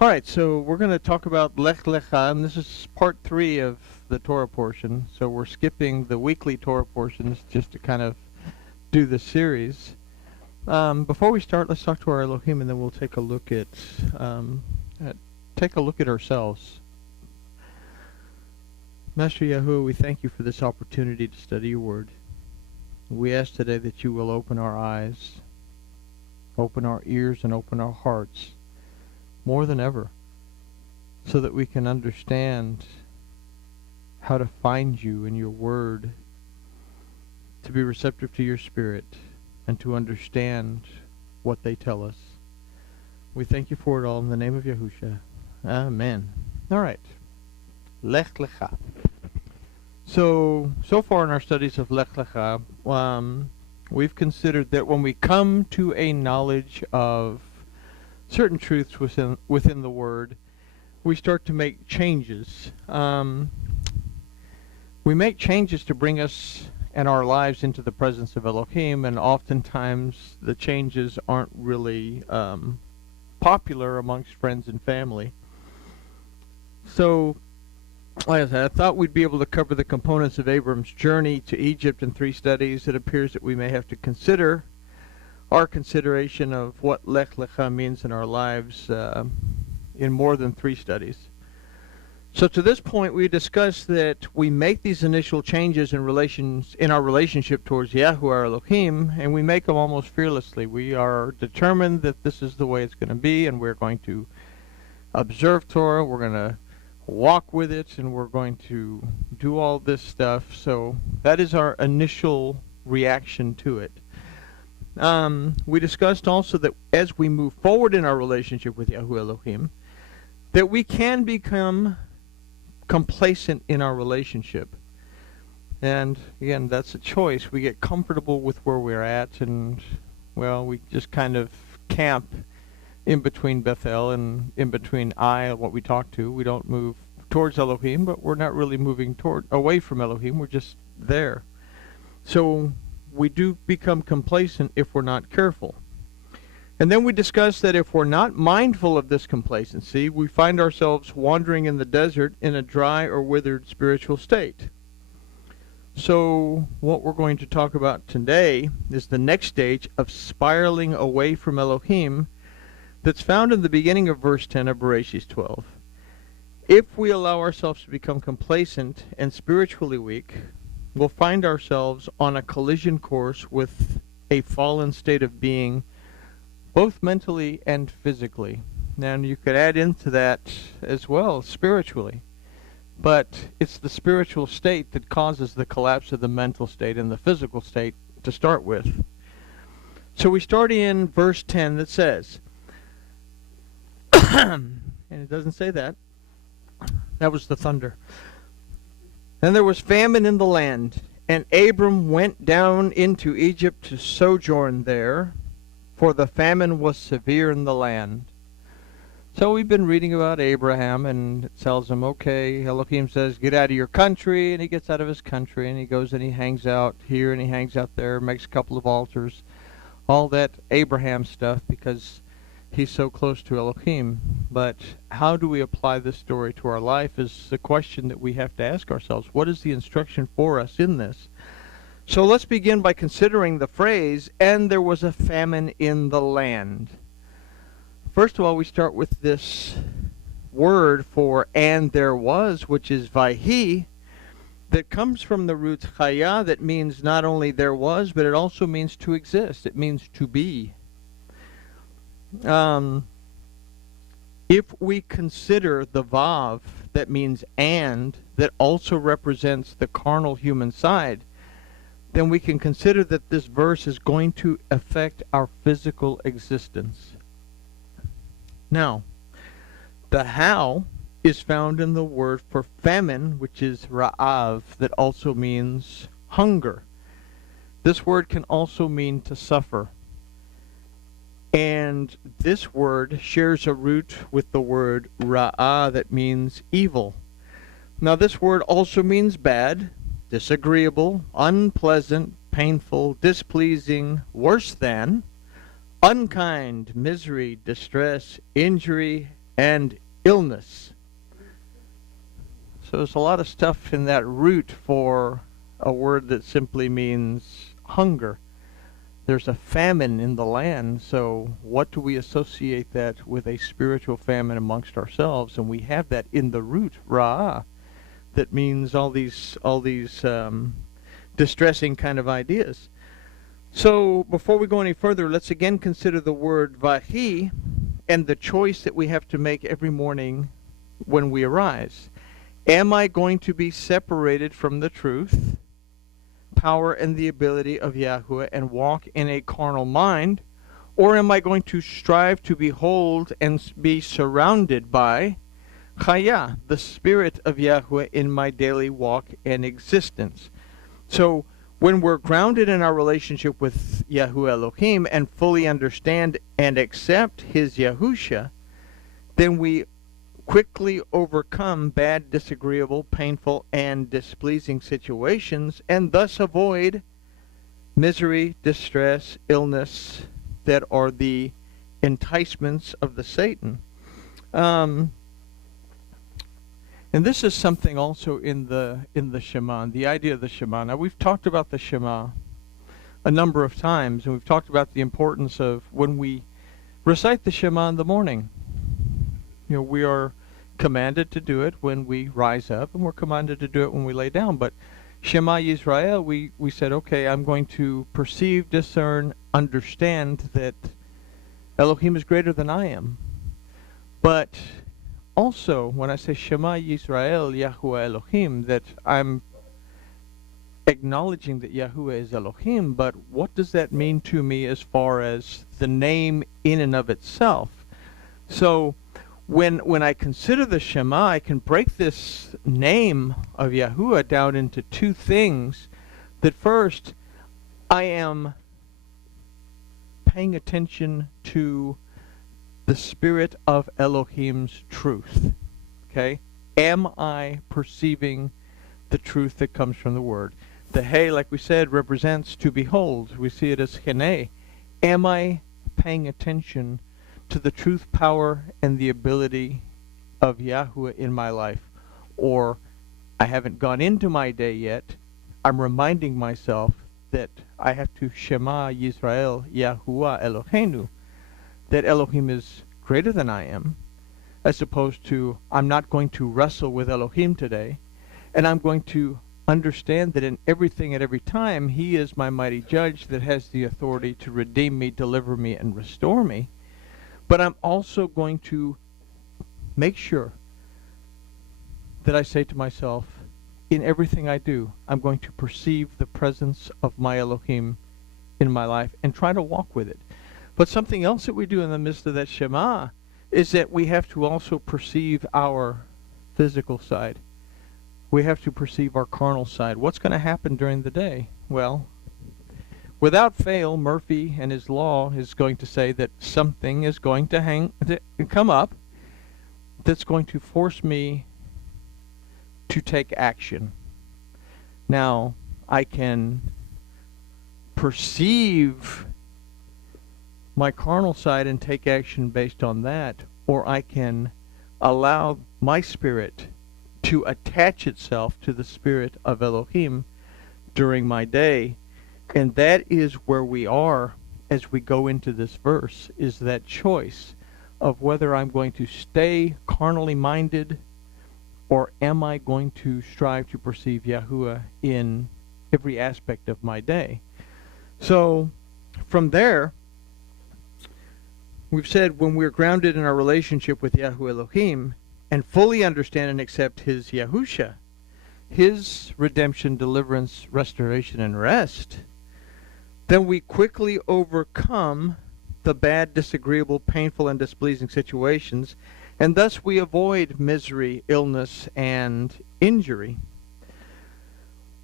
All right, so we're going to talk about Lech-Lecha, and this is part 3 of the Torah portion. So we're skipping the weekly Torah portions just to kind of do the series. Before we start, let's talk to our Elohim, and then we'll take a look at ourselves. Master Yahuwah, we thank you for this opportunity to study your word. We ask today that you will open our eyes, open our ears, and open our hearts more than ever, so that we can understand how to find you in your word, to be receptive to your spirit, and to understand what they tell us. We thank you for it all in the name of Yahusha. Amen. All right. Lech-Lecha. So far in our studies of Lech-Lecha, we've considered that when we come to a knowledge of certain truths within the Word, we start to make changes. We make changes to bring us and our lives into the presence of Elohim, and oftentimes the changes aren't really popular amongst friends and family. So, like I said, I thought we'd be able to cover the components of Abram's journey to Egypt in 3 studies. It appears that we may have to consider our consideration of what Lech-Lecha means in our lives in more than 3 studies. So to this point, we discussed that we make these initial changes in our relationship towards Yahuwah our Elohim, and we make them almost fearlessly. We are determined that this is the way it's going to be, and we're going to observe Torah, we're going to walk with it, and we're going to do all this stuff. So that is our initial reaction to it. We discussed also that as we move forward in our relationship with Yahuwah Elohim, that we can become complacent in our relationship. And again, that's a choice. We get comfortable with where we're at, and well, we just kind of camp in between Bethel and in between what we talk to. We don't move towards Elohim, but we're not really moving away from Elohim. We're just there. So we do become complacent if we're not careful. And then we discussed that if we're not mindful of this complacency, we find ourselves wandering in the desert in a dry or withered spiritual state. So what we're going to talk about today is the next stage of spiraling away from Elohim that's found in the beginning of verse 10 of Bereshit 12. If we allow ourselves to become complacent and spiritually weak, we'll find ourselves on a collision course with a fallen state of being, both mentally and physically. And you could add into that as well, spiritually. But it's the spiritual state that causes the collapse of the mental state and the physical state to start with. So we start in verse 10 that says, and it doesn't say that. That was the thunder. Then there was famine in the land, and Abram went down into Egypt to sojourn there, for the famine was severe in the land. So we've been reading about Abraham, and it tells him, okay, Elohim says, get out of your country, and he gets out of his country, and he goes and he hangs out here, and he hangs out there, makes a couple of altars, all that Abraham stuff, because he's so close to Elohim. But how do we apply this story to our life is the question that we have to ask ourselves. What is the instruction for us in this? So let's begin by considering the phrase, and there was a famine in the land. First of all, we start with this word for and there was, which is vayhi, that comes from the root chaya, that means not only there was, but it also means to exist. It means to be. If we consider the vav, that means and, that also represents the carnal human side, then we can consider that this verse is going to affect our physical existence. Now, the how is found in the word for famine, which is ra'av, that also means hunger. This word can also mean to suffer. And this word shares a root with the word ra'ah, that means evil. Now this word also means bad, disagreeable, unpleasant, painful, displeasing, worse than, unkind, misery, distress, injury, and illness. So there's a lot of stuff in that root for a word that simply means hunger. There's a famine in the land, so what do we associate that with? A spiritual famine amongst ourselves? And we have that in the root, ra'ah, that means all these distressing kind of ideas. So before we go any further, let's again consider the word vahi and the choice that we have to make every morning when we arise. Am I going to be separated from the truth, power, and the ability of Yahuwah and walk in a carnal mind? Or am I going to strive to behold and be surrounded by Chaya, the Spirit of Yahuwah, in my daily walk and existence? So when we're grounded in our relationship with Yahuwah Elohim and fully understand and accept His Yahusha, then we quickly overcome bad, disagreeable, painful, and displeasing situations, and thus avoid misery, distress, illness that are the enticements of the Satan. And this is something also in the Shema, the idea of the Shema. Now, we've talked about the Shema a number of times, and we've talked about the importance of when we recite the Shema in the morning. You know, we are commanded to do it when we rise up, and we're commanded to do it when we lay down. But Shema Yisrael, we said, okay, I'm going to perceive, discern, understand that Elohim is greater than I am. But also, when I say Shema Yisrael, Yahuwah Elohim, that I'm acknowledging that Yahuwah is Elohim, but what does that mean to me as far as the name in and of itself? So when I consider the Shema, I can break this name of Yahuwah down into two things. That first, I am paying attention to the Spirit of Elohim's truth. Okay? Am I perceiving the truth that comes from the Word? The He, like we said, represents to behold. We see it as Hene. Am I paying attention to the truth, power, and the ability of Yahuwah in my life? Or I haven't gone into my day yet. I'm reminding myself that I have to Shema Yisrael Yahuwah Eloheinu, that Elohim is greater than I am, as opposed to I'm not going to wrestle with Elohim today, and I'm going to understand that in everything at every time, He is my mighty judge that has the authority to redeem me, deliver me, and restore me. But I'm also going to make sure that I say to myself, in everything I do, I'm going to perceive the presence of my Elohim in my life and try to walk with it. But something else that we do in the midst of that Shema is that we have to also perceive our physical side. We have to perceive our carnal side. What's going to happen during the day? Well, without fail, Murphy and his law is going to say that something is going to come up that's going to force me to take action. Now, I can perceive my carnal side and take action based on that, or I can allow my spirit to attach itself to the Spirit of Elohim during my day. And that is where we are as we go into this verse, is that choice of whether I'm going to stay carnally minded or am I going to strive to perceive Yahuwah in every aspect of my day. So from there, we've said when we're grounded in our relationship with Yahuwah Elohim and fully understand and accept His Yahusha, His redemption, deliverance, restoration, and rest, then we quickly overcome the bad, disagreeable, painful, and displeasing situations, and thus we avoid misery, illness, and injury.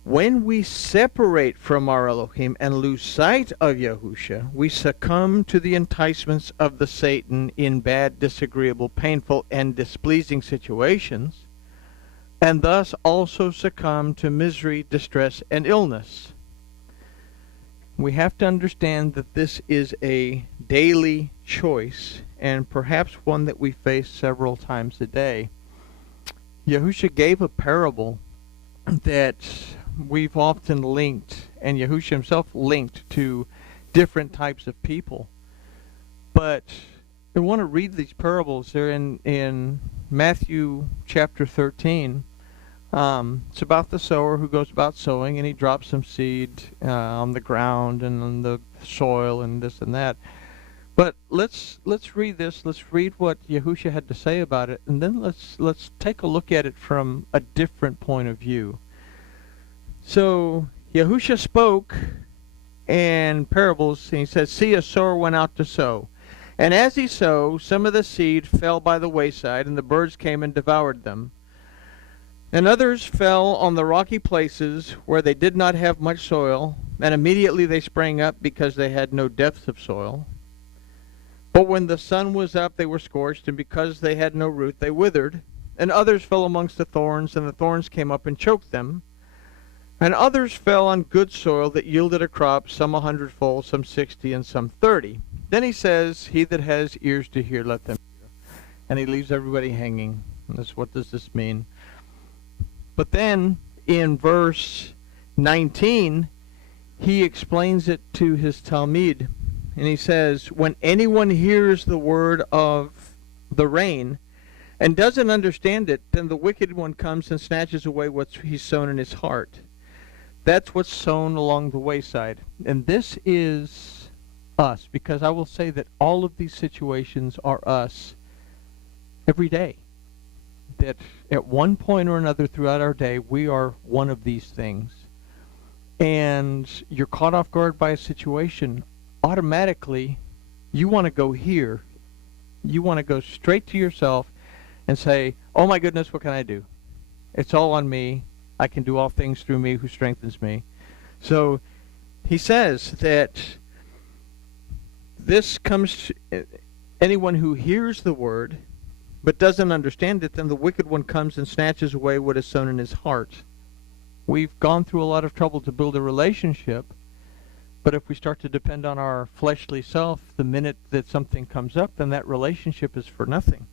When we separate from our Elohim and lose sight of Yahusha, we succumb to the enticements of the Satan in bad, disagreeable, painful, and displeasing situations, and thus also succumb to misery, distress, and illness. We have to understand that this is a daily choice, and perhaps one that we face several times a day. Yahusha gave a parable that we've often linked, and Yahusha himself linked to different types of people. But I want to read these parables. They're in Matthew chapter 13. It's about the sower who goes about sowing, and he drops some seed on the ground and on the soil and this and that. But let's read this. Let's read what Yahusha had to say about it, and then let's take a look at it from a different point of view. So Yahusha spoke in parables, and he says, "See, a sower went out to sow. And as he sowed, some of the seed fell by the wayside, and the birds came and devoured them. And others fell on the rocky places where they did not have much soil, and immediately they sprang up because they had no depth of soil. But when the sun was up, they were scorched, and because they had no root, they withered. And others fell amongst the thorns, and the thorns came up and choked them. And others fell on good soil that yielded a crop, some 100-fold, some 60, and some 30. Then he says, he that has ears to hear, let them hear. And he leaves everybody hanging. What does this mean? But then, in verse 19, he explains it to his Talmud. And he says, when anyone hears the word of the rain and doesn't understand it, then the wicked one comes and snatches away what he's sown in his heart. That's what's sown along the wayside. And this is us, because I will say that all of these situations are us every day. That at one point or another throughout our day, we are one of these things. And you're caught off guard by a situation, automatically you want to go here. You want to go straight to yourself and say, oh my goodness, what can I do? It's all on me. I can do all things through me who strengthens me. So he says that this comes to anyone who hears the word but doesn't understand it, then the wicked one comes and snatches away what is sown in his heart. We've gone through a lot of trouble to build a relationship, but if we start to depend on our fleshly self, the minute that something comes up, then that relationship is for nothing.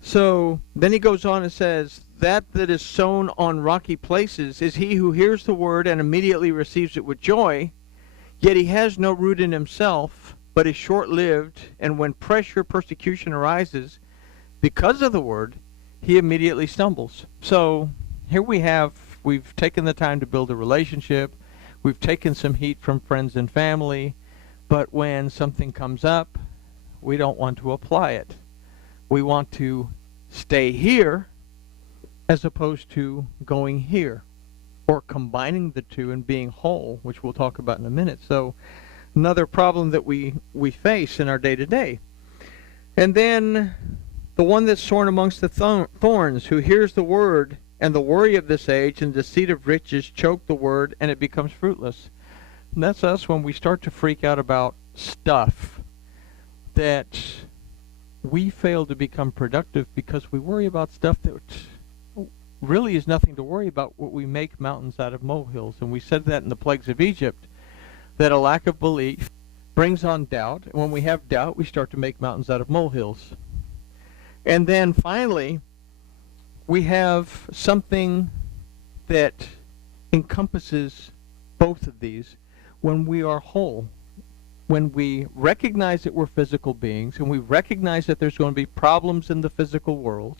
So then he goes on and says, that is sown on rocky places is he who hears the word and immediately receives it with joy, yet he has no root in himself, but is short-lived, and when persecution arises because of the word, he immediately stumbles. So here we've taken the time to build a relationship, we've taken some heat from friends and family, but when something comes up, we don't want to apply it. We want to stay here as opposed to going here, or combining the two and being whole, which we'll talk about in a minute. So another problem that we face in our day-to-day. And then the one that's sown amongst the thorns, who hears the word, and the worry of this age and deceit of riches choke the word, and it becomes fruitless. And that's us when we start to freak out about stuff, that we fail to become productive because we worry about stuff that really is nothing to worry about. What we make mountains out of molehills. And we said that in the plagues of Egypt, that a lack of belief brings on doubt, and when we have doubt, we start to make mountains out of molehills. And then finally, we have something that encompasses both of these when we are whole. When we recognize that we're physical beings, and we recognize that there's going to be problems in the physical world,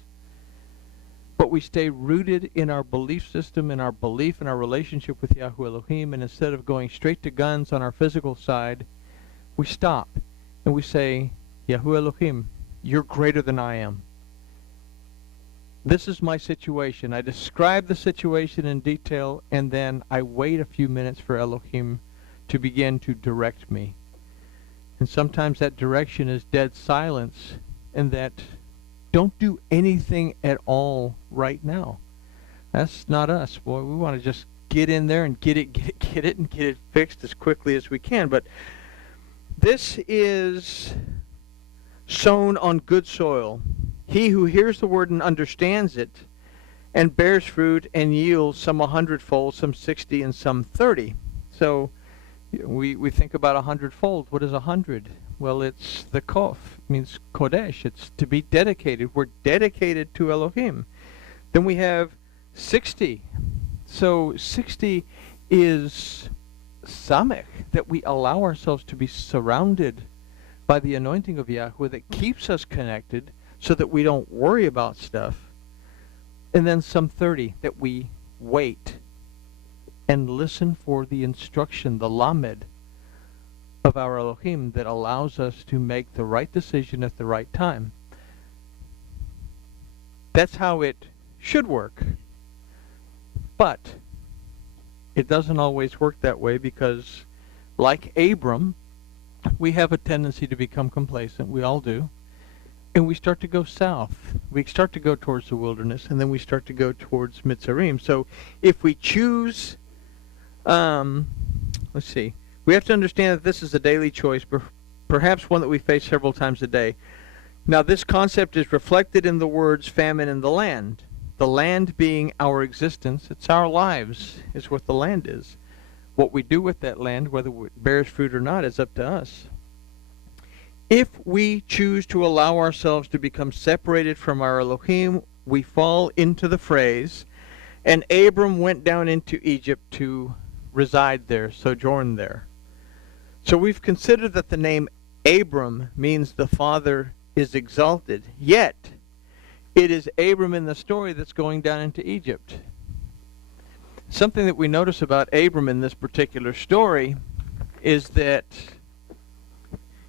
but we stay rooted in our belief system, in our belief, in our relationship with Yahweh Elohim, and instead of going straight to guns on our physical side, we stop and we say, Yahweh Elohim, you're greater than I am. This is my situation. I describe the situation in detail, and then I wait a few minutes for Elohim to begin to direct me. And sometimes that direction is dead silence, and that don't do anything at all right now. That's not us. Boy, we want to just get in there and get it fixed as quickly as we can. But this is sown on good soil. He who hears the word and understands it and bears fruit and yields some 100-fold, some 60, and some 30. So we think about 100-fold. What is 100? Well, it's the kof. It means kodesh. It's to be dedicated. We're dedicated to Elohim. Then we have 60. So 60 is samech, that we allow ourselves to be surrounded by the anointing of Yahweh that keeps us connected so that we don't worry about stuff. And then some 30, that we wait and listen for the instruction, the lamed of our Elohim that allows us to make the right decision at the right time. That's how it should work. But it doesn't always work that way because, like Abram, we have a tendency to become complacent. We all do. And we start to go south. We start to go towards the wilderness, and then we start to go towards Mitzrayim. So if we choose, let's see, we have to understand that this is a daily choice, perhaps one that we face several times a day. Now, this concept is reflected in the words famine in the land. The land being our existence, it's our lives, is what the land is. What we do with that land, whether it bears fruit or not, is up to us. If we choose to allow ourselves to become separated from our Elohim, we fall into the phrase, and Abram went down into Egypt to reside there, sojourn there. So we've considered that the name Abram means the father is exalted, yet it is Abram in the story that's going down into Egypt. Something that we notice about Abram in this particular story is that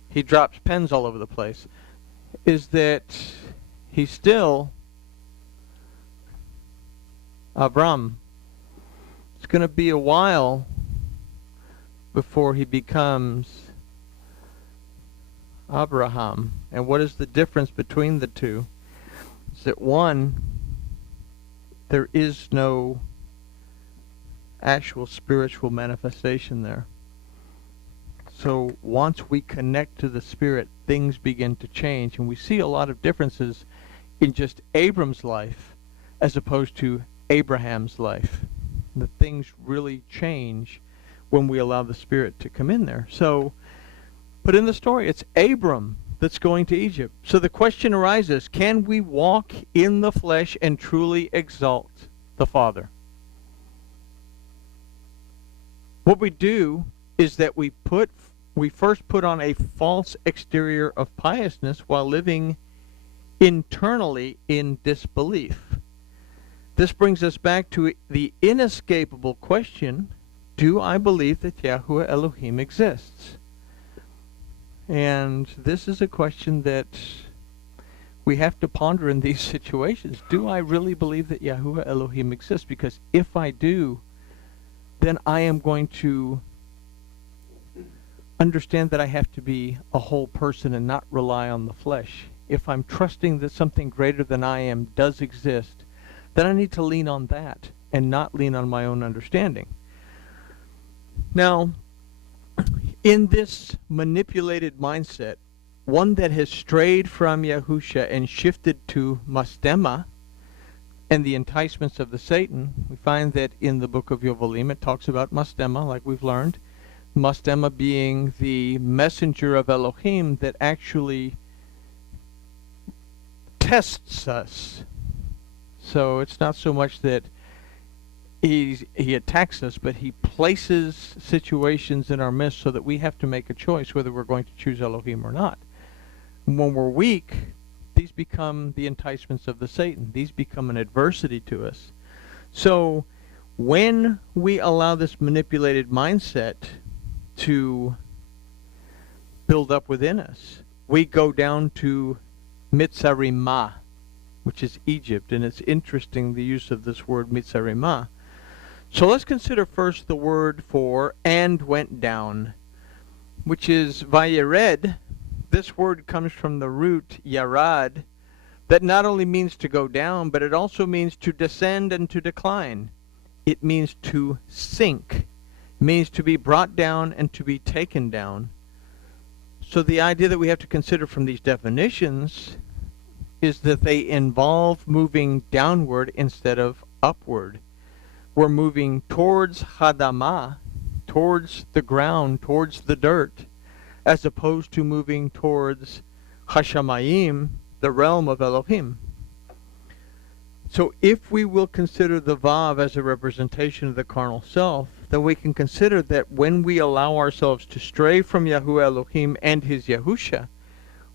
he drops pens all over the place, is that he's still Abram. It's going to be a while before he becomes Abraham. And what is the difference between the two? Is that one, there is no actual spiritual manifestation there. So once we connect to the Spirit, things begin to change. And we see a lot of differences in just Abram's life as opposed to Abraham's life. The things really change when we allow the Spirit to come in there. So, but in the story, it's Abram that's going to Egypt. So the question arises, can we walk in the flesh and truly exalt the Father? What we do is that we first put on a false exterior of piousness while living internally in disbelief. This brings us back to the inescapable question, do I believe that Yahweh Elohim exists? And this is a question that we have to ponder in these situations. Do I really believe that Yahweh Elohim exists? Because if I do, then I am going to understand that I have to be a whole person and not rely on the flesh. If I'm trusting that something greater than I am does exist, then I need to lean on that and not lean on my own understanding. Now, in this manipulated mindset, one that has strayed from Yahusha and shifted to Mastema and the enticements of the Satan, we find that in the book of Yovelim it talks about Mastema, like we've learned. Mastema being the messenger of Elohim that actually tests us. So it's not so much that he attacks us, but he places situations in our midst so that we have to make a choice whether we're going to choose Elohim or not. When we're weak, these become the enticements of the Satan. These become an adversity to us. So when we allow this manipulated mindset to build up within us, we go down to Mitzrayim, which is Egypt, and it's interesting the use of this word Mitzrayim. So let's consider first the word for and went down, which is vayered. This word comes from the root yarad, that not only means to go down, but it also means to descend and to decline. It means to sink. It means to be brought down and to be taken down. So the idea that we have to consider from these definitions is that they involve moving downward instead of upward. We're moving towards Hadamah, towards the ground, towards the dirt, as opposed to moving towards Hashamayim, the realm of Elohim. So if we will consider the Vav as a representation of the carnal self, then we can consider that when we allow ourselves to stray from Yahuwah Elohim and his Yahusha,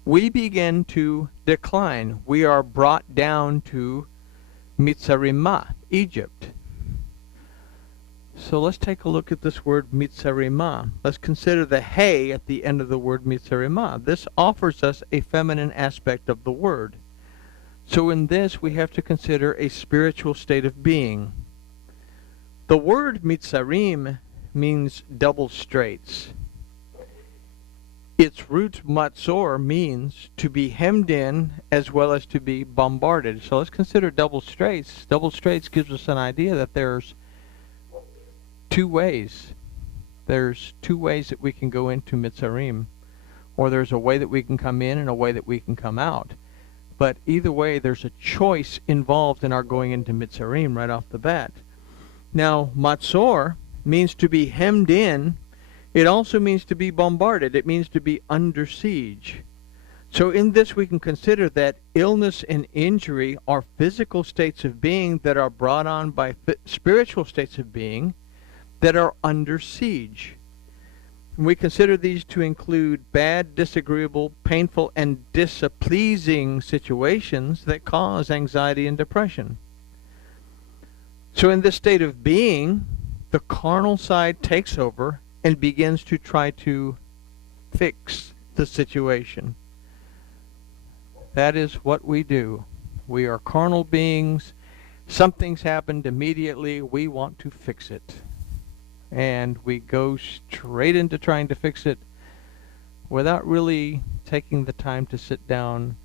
we begin to decline. We are brought down to Mitzrayimah, Egypt. So let's take a look at this word Mitzrayimah. Let's consider the hey at the end of the word Mitzrayimah. This offers us a feminine aspect of the word. So in this we have to consider a spiritual state of being. The word Mitzarim means double straits. Its root matzor means to be hemmed in as well as to be bombarded. So let's consider double straits. Double straits gives us an idea that there's two ways. There's two ways that we can go into Mitzarim. Or there's a way that we can come in and a way that we can come out. But either way, there's a choice involved in our going into Mitzarim right off the bat. Now, matzor means to be hemmed in. It also means to be bombarded. It means to be under siege. So in this we can consider that illness and injury are physical states of being that are brought on by spiritual states of being that are under siege. We consider these to include bad, disagreeable, painful, and displeasing situations that cause anxiety and depression. So in this state of being, the carnal side takes over and begins to try to fix the situation. That is what we do. We are carnal beings. Something's happened immediately. We want to fix it. And we go straight into trying to fix it without really taking the time to sit down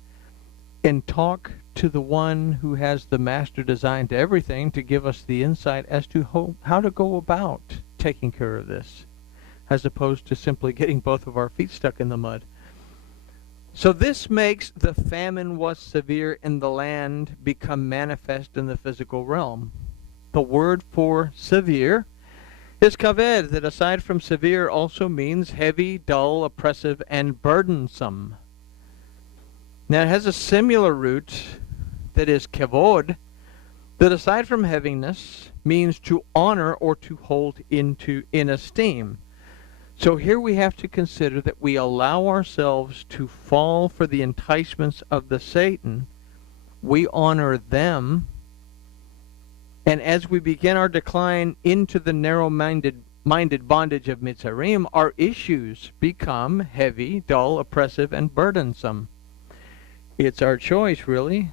and talk to the one who has the master design to everything to give us the insight as to how to go about taking care of this, as opposed to simply getting both of our feet stuck in the mud. So this makes the famine was severe in the land become manifest in the physical realm. The word for severe is kaved, that aside from severe also means heavy, dull, oppressive, and burdensome. Now it has a similar root that is kavod, that aside from heaviness means to honor or to hold in esteem. So here we have to consider that we allow ourselves to fall for the enticements of the Satan. We honor them. And as we begin our decline into the narrow-minded bondage of Mitzarim, our issues become heavy, dull, oppressive, and burdensome. It's our choice, really,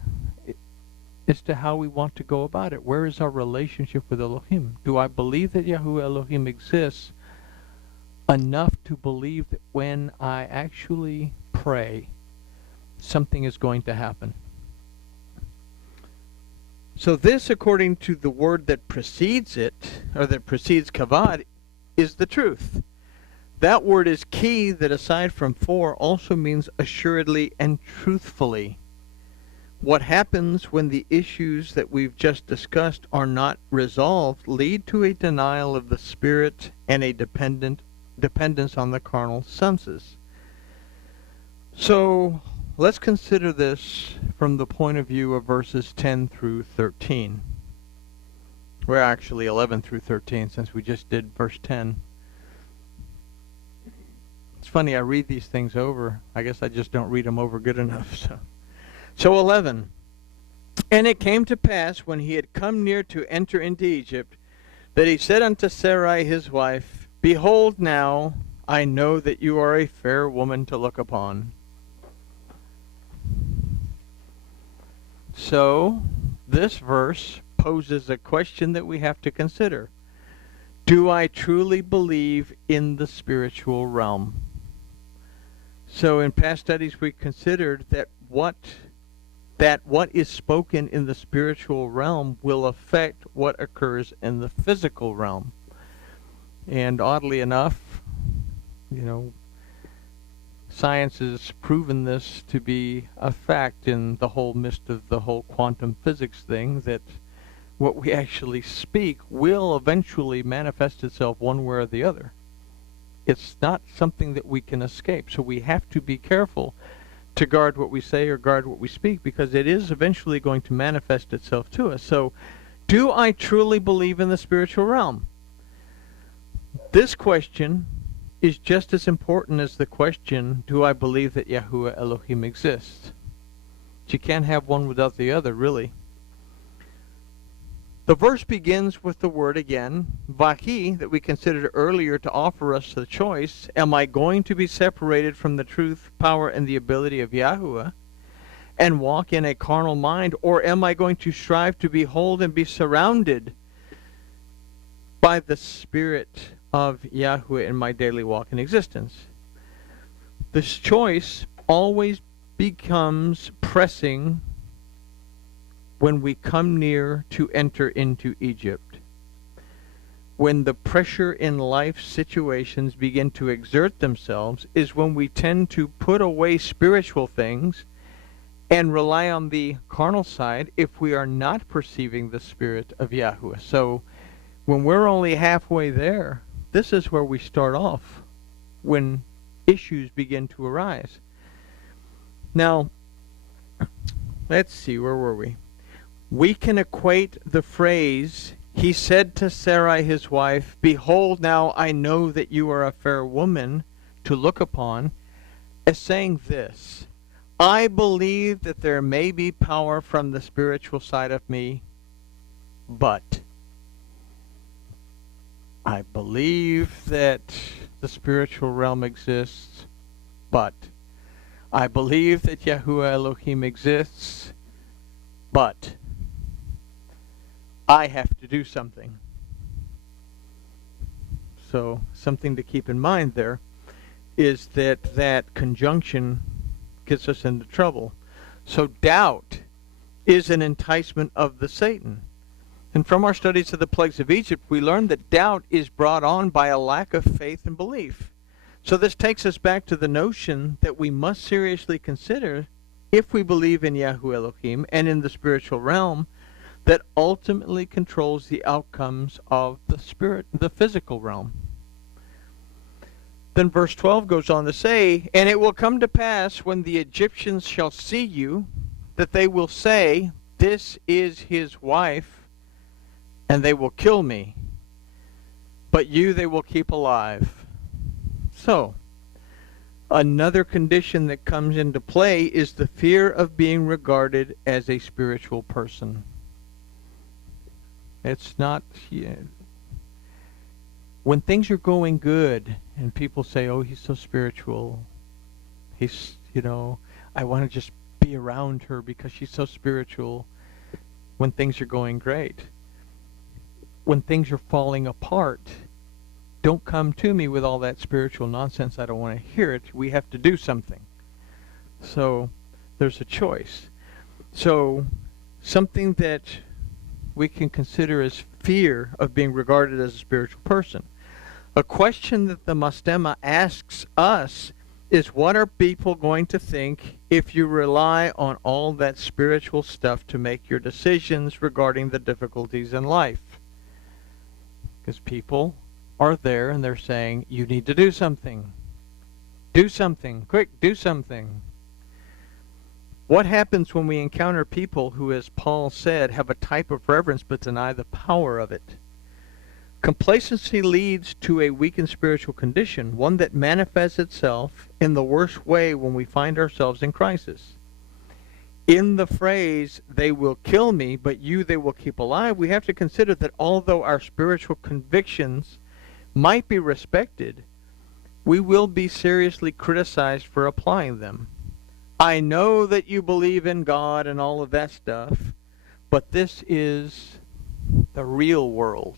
as to how we want to go about it. Where is our relationship with Elohim? Do I believe that Yahuwah Elohim exists enough to believe that when I actually pray, something is going to happen? So this, according to the word that precedes it, or that precedes kavod, is the truth. That word is ki, that aside from for, also means assuredly and truthfully. What happens when the issues that we've just discussed are not resolved lead to a denial of the spirit and a dependence on the carnal senses. So let's consider this from the point of view of verses 10 through 13. Well, actually 11 through 13, since we just did verse 10. It's funny, I read these things over. I guess I just don't read them over good enough. So 11. And it came to pass, when he had come near to enter into Egypt, that he said unto Sarai his wife, Behold now, I know that you are a fair woman to look upon. So, this verse poses a question that we have to consider. Do I truly believe in the spiritual realm? So in past studies we considered that what is spoken in the spiritual realm will affect what occurs in the physical realm. And oddly enough, science has proven this to be a fact in the whole midst of the whole quantum physics thing, that what we actually speak will eventually manifest itself one way or the other. It's not something that we can escape. So we have to be careful to guard what we say or guard what we speak, because it is eventually going to manifest itself to us. So, do I truly believe in the spiritual realm? This question is just as important as the question, do I believe that Yahuwah Elohim exists? You can't have one without the other, really. The verse begins with the word again, Vahi, that we considered earlier to offer us the choice. Am I going to be separated from the truth, power, and the ability of Yahuwah and walk in a carnal mind, or am I going to strive to behold and be surrounded by the Spirit of Yahuwah in my daily walk in existence? This choice always becomes pressing when we come near to enter into Egypt. When the pressure in life situations begin to exert themselves is when we tend to put away spiritual things and rely on the carnal side if we are not perceiving the Spirit of Yahuwah. So when we're only halfway there, this is where we start off when issues begin to arise. Now, let's see, where were we? We can equate the phrase, he said to Sarai his wife, behold, now I know that you are a fair woman to look upon, as saying this, I believe that there may be power from the spiritual side of me, but I believe that the spiritual realm exists, but I believe that Yahuwah Elohim exists, but I have to do something. So something to keep in mind there is that that conjunction gets us into trouble. So doubt is an enticement of the Satan. And from our studies of the plagues of Egypt, we learned that doubt is brought on by a lack of faith and belief. So this takes us back to the notion that we must seriously consider, if we believe in Yahuwah Elohim and in the spiritual realm, that ultimately controls the outcomes of the physical realm. Then verse 12 goes on to say, and it will come to pass when the Egyptians shall see you, that they will say, this is his wife, and they will kill me, but you they will keep alive. So, another condition that comes into play is the fear of being regarded as a spiritual person. It's not, when things are going good and people say, oh, he's so spiritual, he's, I want to just be around her because she's so spiritual, when things are going great. When things are falling apart, don't come to me with all that spiritual nonsense. I don't want to hear it. We have to do something. So there's a choice. So something that we can consider as fear of being regarded as a spiritual person. A question that the Mastema asks us is, what are people going to think if you rely on all that spiritual stuff to make your decisions regarding the difficulties in life? Because people are there and they're saying, you need to do something. Do something. Quick, do something. What happens when we encounter people who, as Paul said, have a type of reverence but deny the power of it? Complacency leads to a weakened spiritual condition, one that manifests itself in the worst way when we find ourselves in crisis. In the phrase, they will kill me, but you they will keep alive, we have to consider that although our spiritual convictions might be respected, we will be seriously criticized for applying them. I know that you believe in God and all of that stuff, but this is the real world.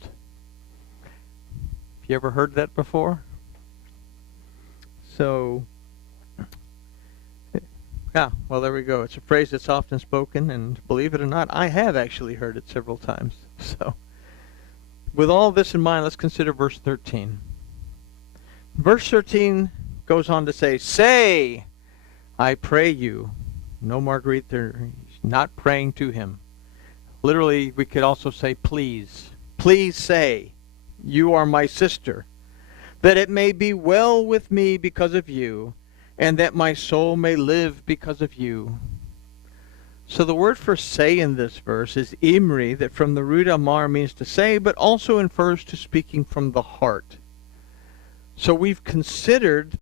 Have you ever heard that before? So, yeah, well, there we go. It's a phrase that's often spoken, and believe it or not, I have actually heard it several times. So, with all this in mind, let's consider verse 13. Verse 13 goes on to say, say, I pray you. No, Marguerite, they're not praying to him. Literally, we could also say, please. Please say, you are my sister. that it may be well with me because of you, and that my soul may live because of you. So the word for say in this verse is imri, that from the root amar means to say, but also infers to speaking from the heart. So we've considered